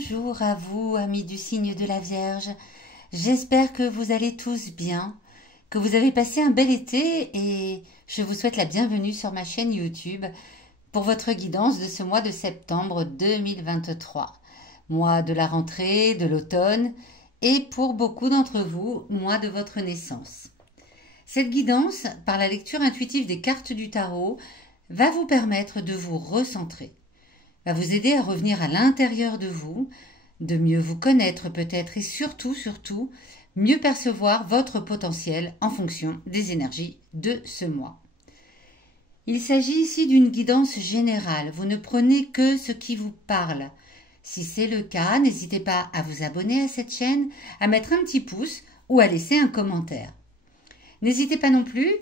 Bonjour à vous, amis du signe de la Vierge. J'espère que vous allez tous bien, que vous avez passé un bel été et je vous souhaite la bienvenue sur ma chaîne YouTube pour votre guidance de ce mois de septembre 2023. Mois de la rentrée, de l'automne et pour beaucoup d'entre vous, mois de votre naissance. Cette guidance, par la lecture intuitive des cartes du tarot, va vous permettre de vous recentrer, va vous aider à revenir à l'intérieur de vous, de mieux vous connaître peut-être et surtout, mieux percevoir votre potentiel en fonction des énergies de ce mois. Il s'agit ici d'une guidance générale, vous ne prenez que ce qui vous parle. Si c'est le cas, n'hésitez pas à vous abonner à cette chaîne, à mettre un petit pouce ou à laisser un commentaire. N'hésitez pas non plus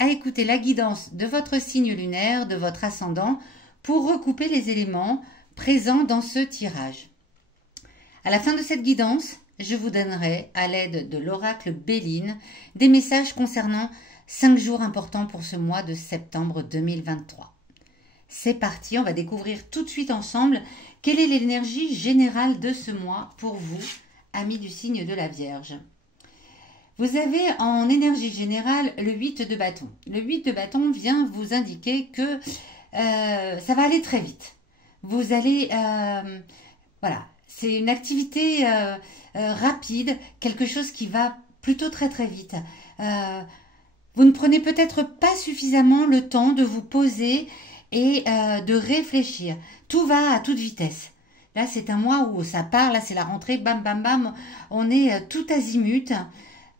à écouter la guidance de votre signe lunaire, de votre ascendant, pour recouper les éléments présents dans ce tirage. À la fin de cette guidance, je vous donnerai, à l'aide de l'oracle Béline, des messages concernant 5 jours importants pour ce mois de septembre 2023. C'est parti, on va découvrir tout de suite ensemble quelle est l'énergie générale de ce mois pour vous, amis du signe de la Vierge. Vous avez en énergie générale le 8 de bâton. Le 8 de bâton vient vous indiquer que ça va aller très vite. Vous allez, voilà, c'est une activité rapide, quelque chose qui va plutôt très très vite. Vous ne prenez peut-être pas suffisamment le temps de vous poser et de réfléchir. Tout va à toute vitesse. Là, c'est un mois où ça part, là c'est la rentrée, bam bam bam, on est tout azimut.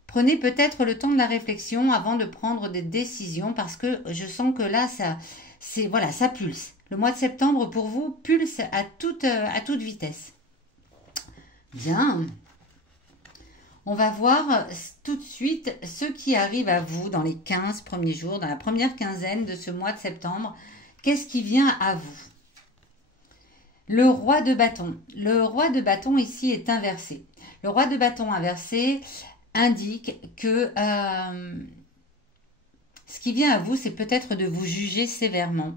Prenez peut-être le temps de la réflexion avant de prendre des décisions parce que je sens que là, ça pulse. Le mois de septembre, pour vous, pulse à toute vitesse. Bien. On va voir tout de suite ce qui arrive à vous dans les 15 premiers jours, dans la première quinzaine de ce mois de septembre. Qu'est-ce qui vient à vous? Le roi de bâton. Le roi de bâton ici est inversé. Le roi de bâton inversé indique que ce qui vient à vous, c'est peut-être de vous juger sévèrement,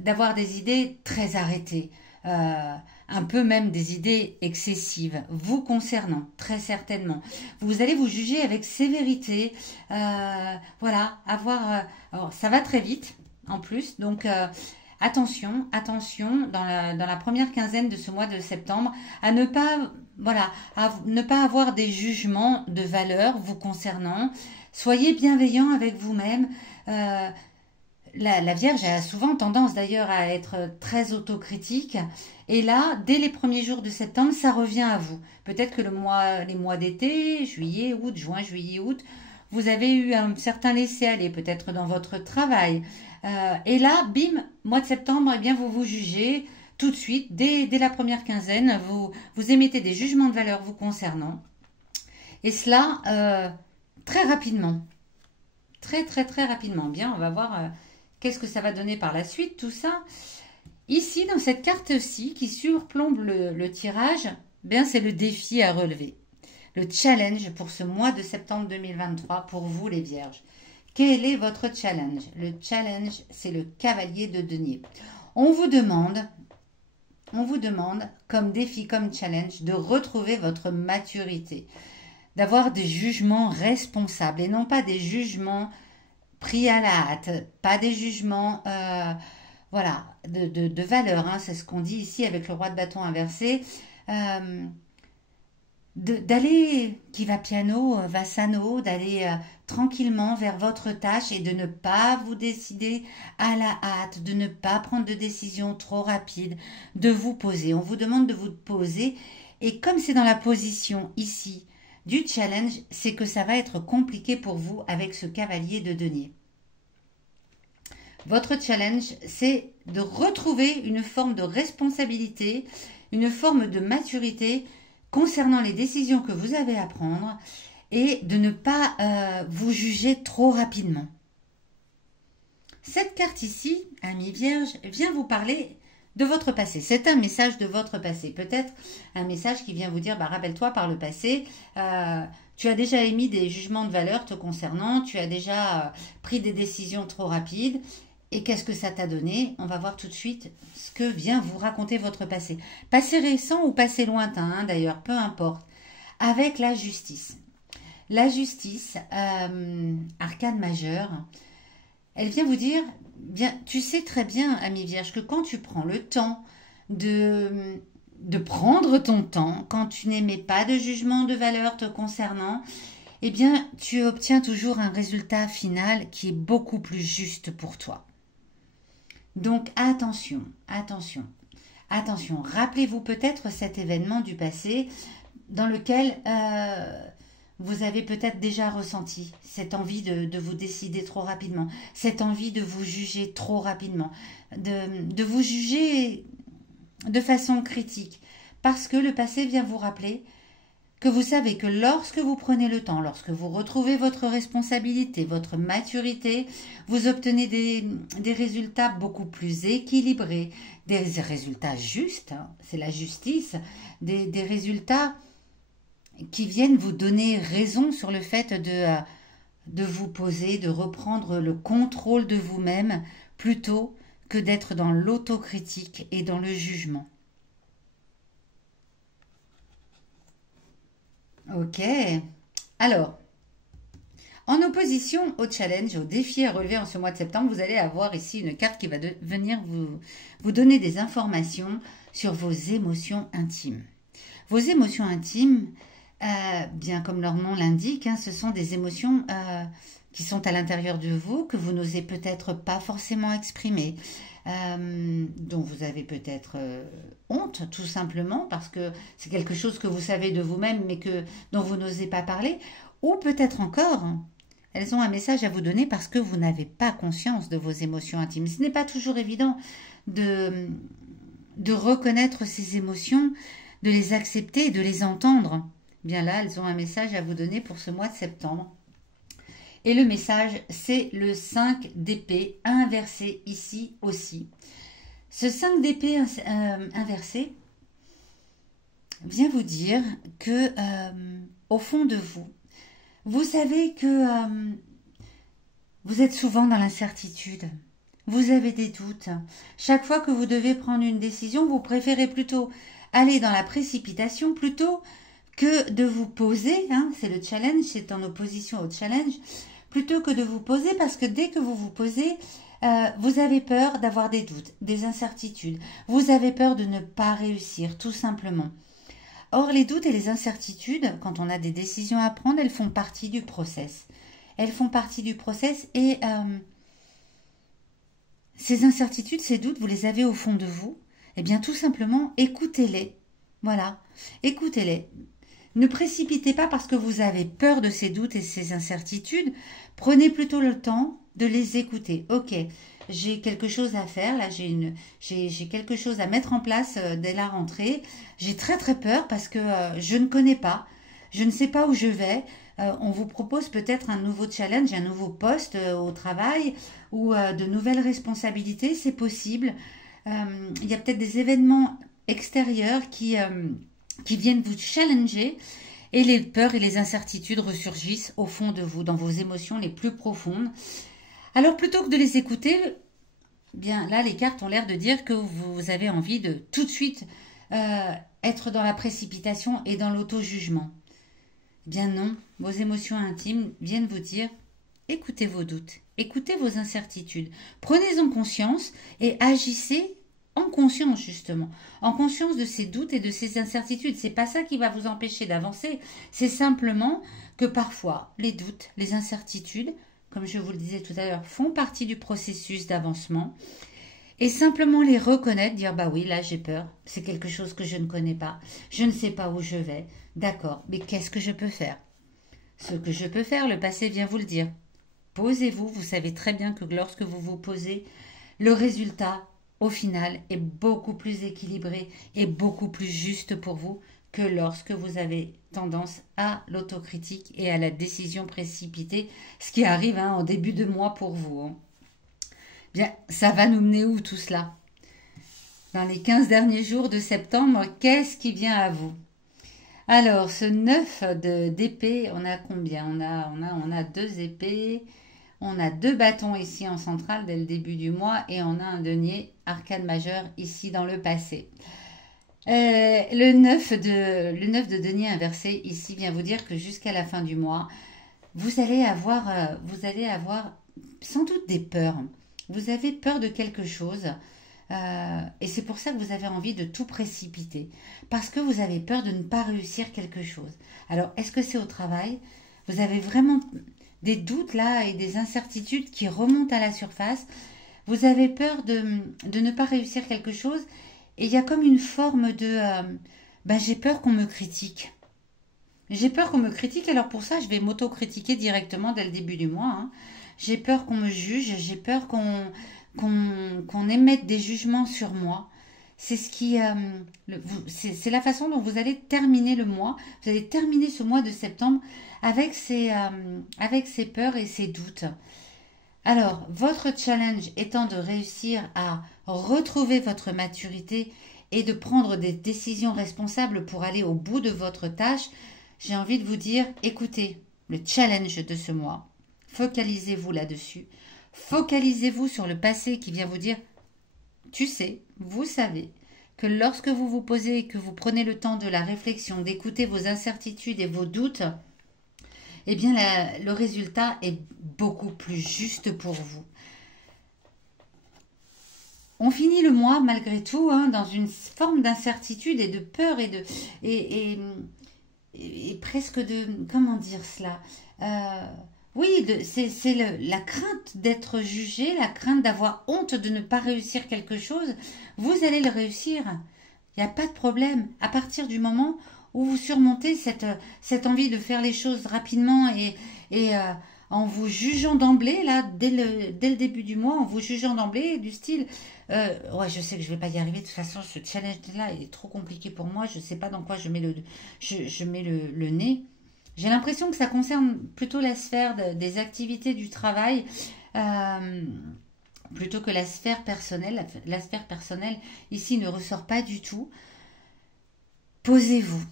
d'avoir des idées très arrêtées, un peu même des idées excessives, vous concernant, très certainement. Vous allez vous juger avec sévérité, voilà, alors ça va très vite en plus, donc attention dans la première quinzaine de ce mois de septembre à ne pas, voilà, à ne pas avoir des jugements de valeur vous concernant. Soyez bienveillant avec vous-même. La Vierge a souvent tendance d'ailleurs à être très autocritique. Et là, dès les premiers jours de septembre, ça revient à vous. Peut-être que les mois d'été, juillet, août, juin, juillet, août, vous avez eu un certain laisser-aller, peut-être dans votre travail. Et là, bim, mois de septembre, eh bien, vous vous jugez tout de suite, dès la première quinzaine, vous émettez des jugements de valeur vous concernant. Et cela, très rapidement. Très rapidement. Bien, on va voir qu'est-ce que ça va donner par la suite, tout ça. Ici, dans cette carte-ci, qui surplombe le tirage, bien, c'est le défi à relever. Le challenge pour ce mois de septembre 2023 pour vous, les Vierges. Quel est votre challenge? Le challenge, c'est le cavalier de denier. On vous demande, comme défi, comme challenge, de retrouver votre maturité, d'avoir des jugements responsables et non pas des jugements pris à la hâte, pas des jugements voilà, de valeur, hein, c'est ce qu'on dit ici avec le roi de bâton inversé, d'aller, qui va piano, va sano, d'aller tranquillement vers votre tâche et de ne pas vous décider à la hâte, de ne pas prendre de décision trop rapide, de vous poser. On vous demande de vous poser et comme c'est dans la position ici du challenge, c'est que ça va être compliqué pour vous avec ce cavalier de denier. Votre challenge, c'est de retrouver une forme de responsabilité, une forme de maturité concernant les décisions que vous avez à prendre et de ne pas vous juger trop rapidement. Cette carte ici, Amis Vierge, vient vous parler de votre passé. C'est un message de votre passé. Peut-être un message qui vient vous dire, rappelle-toi par le passé, tu as déjà émis des jugements de valeur te concernant, tu as déjà pris des décisions trop rapides Et qu'est-ce que ça t'a donné? On va voir tout de suite ce que vient vous raconter votre passé. Passé récent ou passé lointain, hein, d'ailleurs, peu importe. Avec la justice. La justice, arcane majeure, elle vient vous dire, bien, tu sais très bien, ami Vierge, que quand tu prends le temps de prendre ton temps, quand tu n'émets pas de jugement de valeur te concernant, eh bien, tu obtiens toujours un résultat final qui est beaucoup plus juste pour toi. Donc, attention, attention, attention. Rappelez-vous peut-être cet événement du passé dans lequel vous avez peut-être déjà ressenti cette envie de vous décider trop rapidement, cette envie de vous juger trop rapidement, de vous juger de façon critique. Parce que le passé vient vous rappeler que vous savez que lorsque vous prenez le temps, lorsque vous retrouvez votre responsabilité, votre maturité, vous obtenez des résultats beaucoup plus équilibrés, des résultats justes, hein, c'est la justice, des résultats qui viennent vous donner raison sur le fait de vous poser, de reprendre le contrôle de vous-même plutôt que d'être dans l'autocritique et dans le jugement. Ok. Alors, en opposition au challenge, au défi à relever en ce mois de septembre, vous allez avoir ici une carte qui va venir vous donner des informations sur vos émotions intimes. Vos émotions intimes, bien comme leur nom l'indique, hein, ce sont des émotions qui sont à l'intérieur de vous, que vous n'osez peut-être pas forcément exprimer, dont vous avez peut-être honte, tout simplement, parce que c'est quelque chose que vous savez de vous-même, mais dont vous n'osez pas parler, ou peut-être encore, elles ont un message à vous donner parce que vous n'avez pas conscience de vos émotions intimes. Ce n'est pas toujours évident de reconnaître ces émotions, de les accepter et de les entendre. Bien là, elles ont un message à vous donner pour ce mois de septembre. Et le message, c'est le 5 d'épée inversé ici aussi. Ce 5 d'épée inversé vient vous dire que au fond de vous, vous savez que vous êtes souvent dans l'incertitude. Vous avez des doutes. Chaque fois que vous devez prendre une décision, vous préférez plutôt aller dans la précipitation plutôt que de vous poser. Hein, c'est le challenge, c'est en opposition au challenge. Plutôt que de vous poser, parce que dès que vous vous posez, vous avez peur d'avoir des doutes, des incertitudes. Vous avez peur de ne pas réussir, tout simplement. Or, les doutes et les incertitudes, quand on a des décisions à prendre, elles font partie du process. Elles font partie du process et ces incertitudes, ces doutes, vous les avez au fond de vous. Eh bien, tout simplement, écoutez-les. Voilà, écoutez-les. Ne précipitez pas parce que vous avez peur de ces doutes et ces incertitudes. Prenez plutôt le temps de les écouter. Ok, j'ai quelque chose à faire, là j'ai quelque chose à mettre en place dès la rentrée. J'ai très très peur parce que je ne connais pas, je ne sais pas où je vais. On vous propose peut-être un nouveau challenge, un nouveau poste au travail ou de nouvelles responsabilités, c'est possible. Il y a peut-être des événements extérieurs qui viennent vous challenger et les peurs et les incertitudes ressurgissent au fond de vous, dans vos émotions les plus profondes. Alors plutôt que de les écouter, bien là les cartes ont l'air de dire que vous avez envie de tout de suite être dans la précipitation et dans l'auto-jugement. Bien non, vos émotions intimes viennent vous dire écoutez vos doutes, écoutez vos incertitudes, prenez-en conscience et agissez en conscience justement, en conscience de ces doutes et de ces incertitudes. C'est pas ça qui va vous empêcher d'avancer, c'est simplement que parfois les doutes, les incertitudes, comme je vous le disais tout à l'heure, font partie du processus d'avancement et simplement les reconnaître, dire bah oui, là j'ai peur, c'est quelque chose que je ne connais pas, je ne sais pas où je vais, d'accord, mais qu'est-ce que je peux faire? Ce que je peux faire, le passé vient vous le dire. Posez-vous, vous savez très bien que lorsque vous vous posez, le résultat au final est beaucoup plus équilibré et beaucoup plus juste pour vous que lorsque vous avez tendance à l'autocritique et à la décision précipitée, ce qui arrive en début de mois pour vous. Hein. Bien, ça va nous mener où tout cela? Dans les 15 derniers jours de septembre, qu'est-ce qui vient à vous? Alors, ce 9 d'épée, on a combien? On a 2 épées, On a 2 bâtons ici en centrale dès le début du mois et on a un denier arcane majeur ici dans le passé. Le 9 de denier inversé ici vient vous dire que jusqu'à la fin du mois, vous allez avoir sans doute des peurs. Vous avez peur de quelque chose et c'est pour ça que vous avez envie de tout précipiter. Parce que vous avez peur de ne pas réussir quelque chose. Alors, est-ce que c'est au travail? Vous avez vraiment des doutes là et des incertitudes qui remontent à la surface. Vous avez peur de ne pas réussir quelque chose et il y a comme une forme de j'ai peur qu'on me critique. J'ai peur qu'on me critique, alors pour ça, je vais m'auto-critiquer directement dès le début du mois, hein. J'ai peur qu'on me juge, j'ai peur qu'on émette des jugements sur moi. C'est ce qui, c'est la façon dont vous allez terminer le mois. Vous allez terminer ce mois de septembre avec ces peurs et ces doutes. Alors, votre challenge étant de réussir à retrouver votre maturité et de prendre des décisions responsables pour aller au bout de votre tâche, j'ai envie de vous dire, écoutez, le challenge de ce mois, focalisez-vous là-dessus. Focalisez-vous sur le passé qui vient vous dire, tu sais, vous savez, que lorsque vous vous posez et que vous prenez le temps de la réflexion, d'écouter vos incertitudes et vos doutes, eh bien le résultat est beaucoup plus juste pour vous. On finit le mois malgré tout hein, dans une forme d'incertitude et de peur et presque de... Comment dire cela oui, c'est la crainte d'être jugé, la crainte d'avoir honte de ne pas réussir quelque chose. Vous allez le réussir. Il n'y a pas de problème. À partir du moment où vous surmontez cette envie de faire les choses rapidement et en vous jugeant d'emblée, là, dès le début du mois, en vous jugeant d'emblée, du style, ouais, je sais que je vais pas y arriver, de toute façon, ce challenge-là, il est trop compliqué pour moi, je sais pas dans quoi je mets je mets le nez. J'ai l'impression que ça concerne plutôt la sphère des activités du travail, plutôt que la sphère personnelle. La sphère personnelle, ici, ne ressort pas du tout. Posez-vous.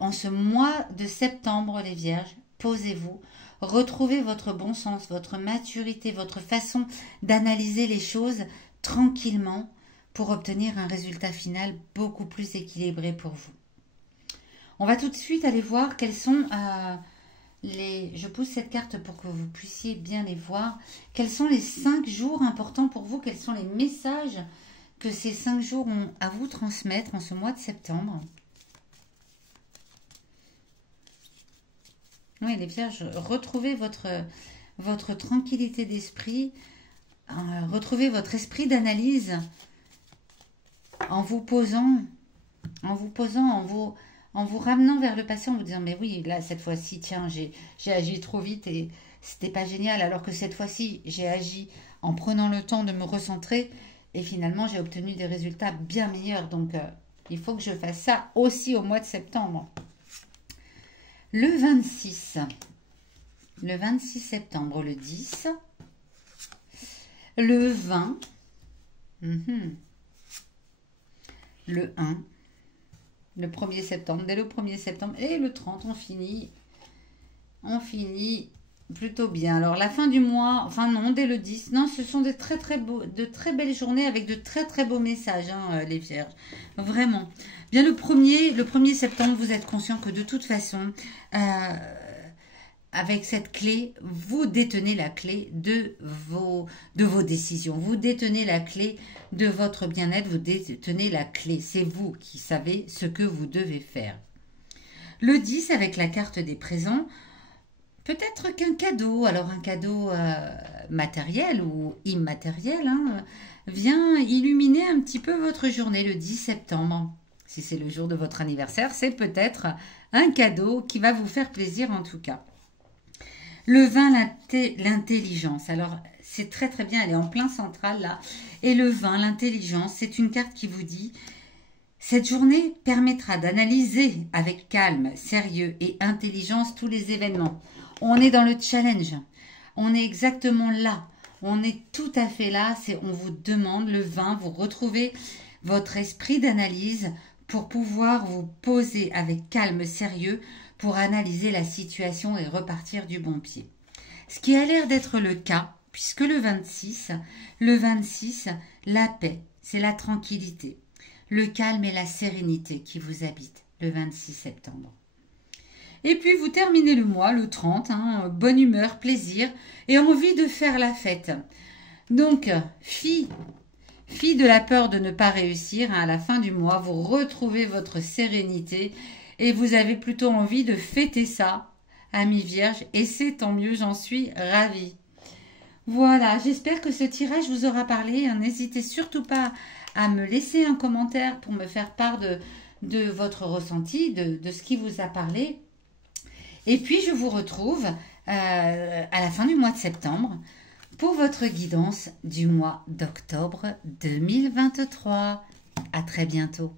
En ce mois de septembre, les Vierges, posez-vous. Retrouvez votre bon sens, votre maturité, votre façon d'analyser les choses tranquillement pour obtenir un résultat final beaucoup plus équilibré pour vous. On va tout de suite aller voir quels sont je pousse cette carte pour que vous puissiez bien les voir. Quels sont les 5 jours importants pour vous? Quels sont les messages que ces 5 jours ont à vous transmettre en ce mois de septembre? Oui, les Vierges, retrouvez votre tranquillité d'esprit, retrouvez votre esprit d'analyse en vous posant, en vous ramenant vers le passé, en vous disant, mais oui, là, cette fois-ci, tiens, j'ai agi trop vite et c'était pas génial, alors que cette fois-ci, j'ai agi en prenant le temps de me recentrer et finalement, j'ai obtenu des résultats bien meilleurs. Donc, il faut que je fasse ça aussi au mois de septembre. Le 26 septembre, le 10, le 20, le 1, le 1er septembre, dès le 1er septembre et le 30, on finit plutôt bien. Alors la fin du mois, enfin non, dès le 10, non, ce sont de très belles journées avec de très beaux messages, hein, les Vierges. Vraiment. Bien le 1er septembre, vous êtes conscient que de toute façon, avec cette clé, vous détenez la clé de vos décisions. Vous détenez la clé de votre bien-être, vous détenez la clé. C'est vous qui savez ce que vous devez faire. Le 10, avec la carte des présents, peut-être qu'un cadeau, alors un cadeau matériel ou immatériel, hein, vient illuminer un petit peu votre journée le 10 septembre. Si c'est le jour de votre anniversaire, c'est peut-être un cadeau qui va vous faire plaisir en tout cas. Le 20, l'intelligence. Alors, c'est très bien, elle est en plein central là. Et le 20, l'intelligence, c'est une carte qui vous dit « Cette journée permettra d'analyser avec calme, sérieux et intelligence tous les événements. » On est dans le challenge. On est exactement là. On est tout à fait là. On vous demande, le 20, vous retrouvez votre esprit d'analyse pour pouvoir vous poser avec calme, sérieux, pour analyser la situation et repartir du bon pied. Ce qui a l'air d'être le cas, puisque le 26, la paix, c'est la tranquillité, le calme et la sérénité qui vous habitent le 26 septembre. Et puis vous terminez le mois, le 30, bonne humeur, plaisir et envie de faire la fête. Donc, fille de la peur de ne pas réussir, à la fin du mois, vous retrouvez votre sérénité et vous avez plutôt envie de fêter ça, amis vierges, et c'est tant mieux, j'en suis ravie. Voilà, j'espère que ce tirage vous aura parlé. N'hésitez surtout pas à me laisser un commentaire pour me faire part de votre ressenti, de ce qui vous a parlé. Et puis, je vous retrouve à la fin du mois de septembre pour votre guidance du mois d'octobre 2023. À très bientôt.